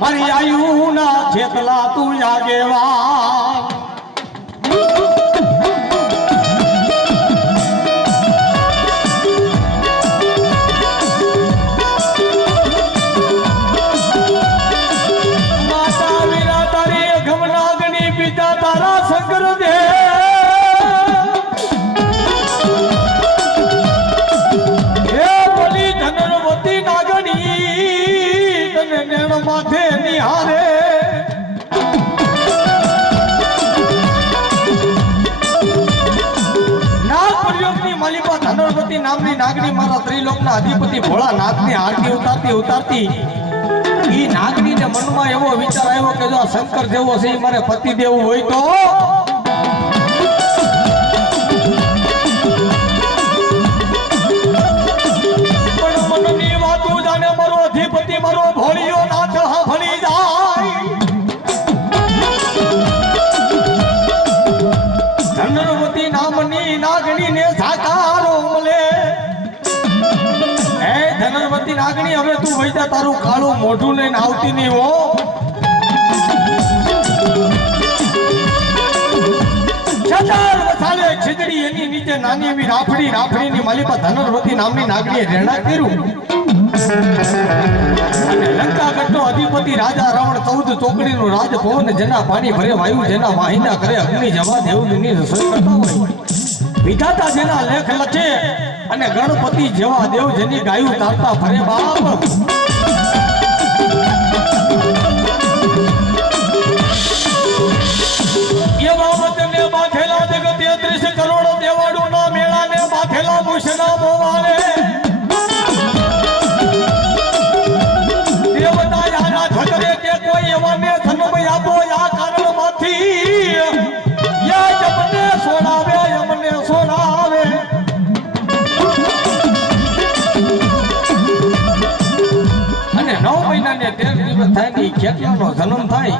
મારી આયુ ના જેતલા તું આગેવાન નેણ માથે નિહારે. માલિકા ધનુર્વતી નામની નાગણી મારા ત્રિલોકના અધિપતિ ભોળાનાથની આરતી ઉતારતી ઉતારતી ઈ નાગણીને મનમાં એવો વિચાર આવ્યો કે જો આ શંકર જેવો છે મારે પતિ દેવું હોય તો ધનવતી નામની નાગણીને સાકારો મળે. એ ધનરવતી નાગણી, હવે તું વૈજા તારું કાળું મોઢું લઈને આવતી નહીં હો. છતાર ખીજડી એની નીચે નાની એવી રાફડી, રાફડીની માલિકા ધનવતી નામની નાગરીએ રેણા કર્યું. જેના પાણી ભરે વાયુ, જેના વાહિના અગ્નિ જવા દેવની લેખ લખે અને ગણપતિ જેવા દેવ જેની ગાયું તારતા ફરે બાપ. થાય ને જન્મ થાય?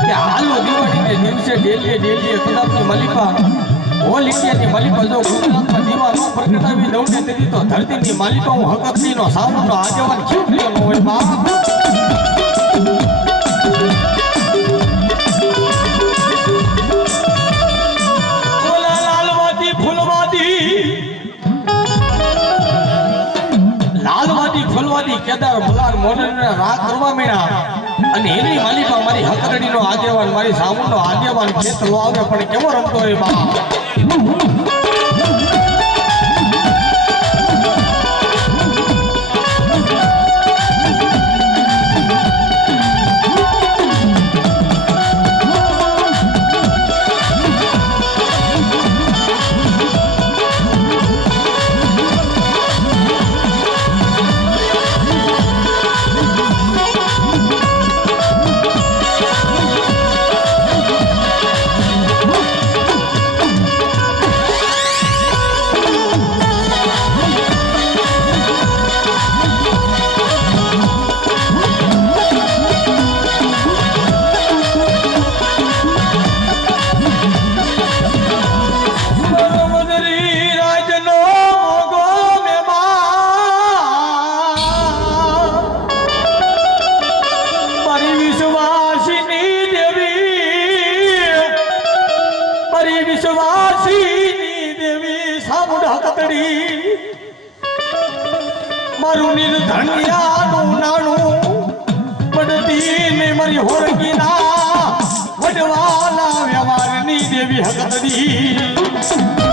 કે હાલો દિવાળીને દિવસે ડેલીએ ડેલીએ કદાપની મલિકા ઓલ ઇન્ડિયાની મલિકા જો ગુજરાતમાં દીવા ન પ્રગટાવી દઉં ને તેથી તો ધરતીની માલિકા હું હકતનીનો સાવનો આગેવાન ખેતરીઓ ન હોય, બાપ? કેદાર મલાર મોડલને રાહ કરવા માંડ્યા અને એની માલિકા મારી હકરડીનો આગેવાન, મારી સામુનો આગેવાન ખેતલો આવે, પણ કેવો રમતો હોય બા મારું નિર્ધન્યાનું નાણું પડતી ને મારી હોરગીના વડવાના વ્યવહારની દેવી હકતડી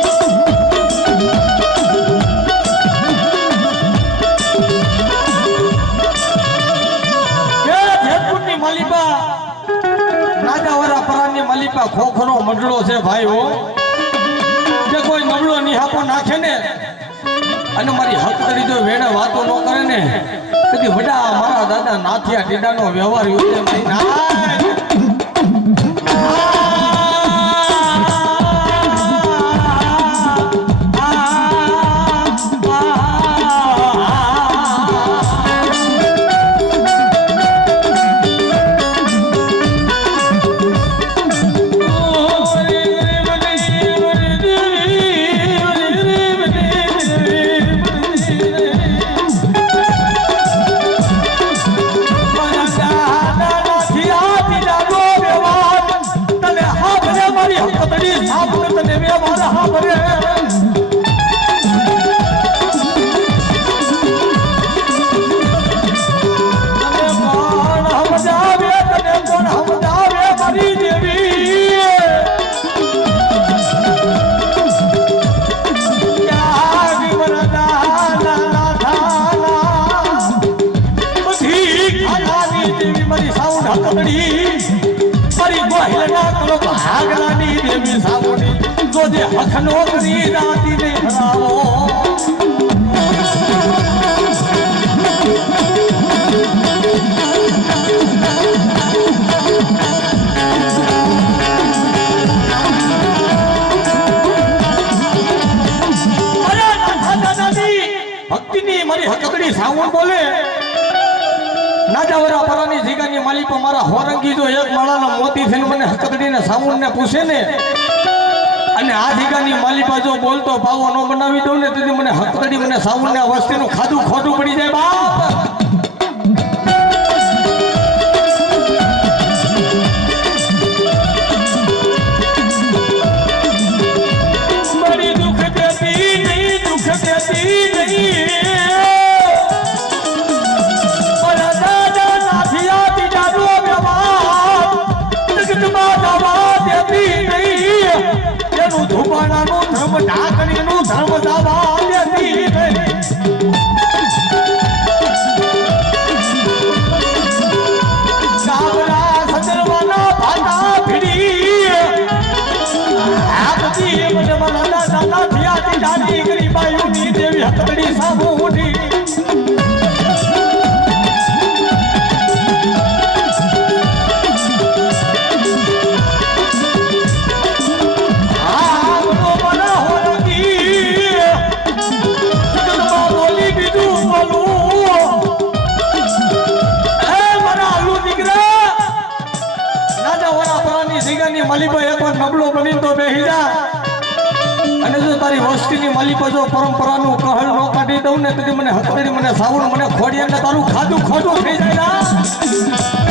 માલિપા ખોખરો મંડળો છે ભાઈઓ કે કોઈ નબળો નિહાપો નાખે ને, અને મારી હક કરી દો વેડે વાતો ન કરે ને, કદી વડા મારા દાદા નાથિયા ટીડાનો વ્યવહાર યોજે નાય. મારી સાઉન્ડ હકમડી. મારી ગોહિલના કલો ભાગલાની દેવી સાઉન્ડી. જો જે હખનો કરી રાતીને હરાવો. અરે નાથા ભક્તિની મારી હકડી સાવણ બોલે નાજાવરા પરાની જીગાની માલી પર મારા હોરંગી જો એક માળાના મોતી થઈને મને હકકડીને સાવણને પૂછે ને અને આ જીગાની માલી જો બોલતો ભાવો ન બનાવી દઉં ને, તેથી મને હકકડી મને સાઉન્ડને વસ્તીનું ખાધું ખોટું પડી જાય બાપ. અને જો તારી વસ્તીની માલિકો જો પરંપરાનું કહલ ન કાઢી દઉં ને, તો મને હથકડી મને સાવણ મને ખોડી અને તારું ખાધું ખોટું થઈ જાય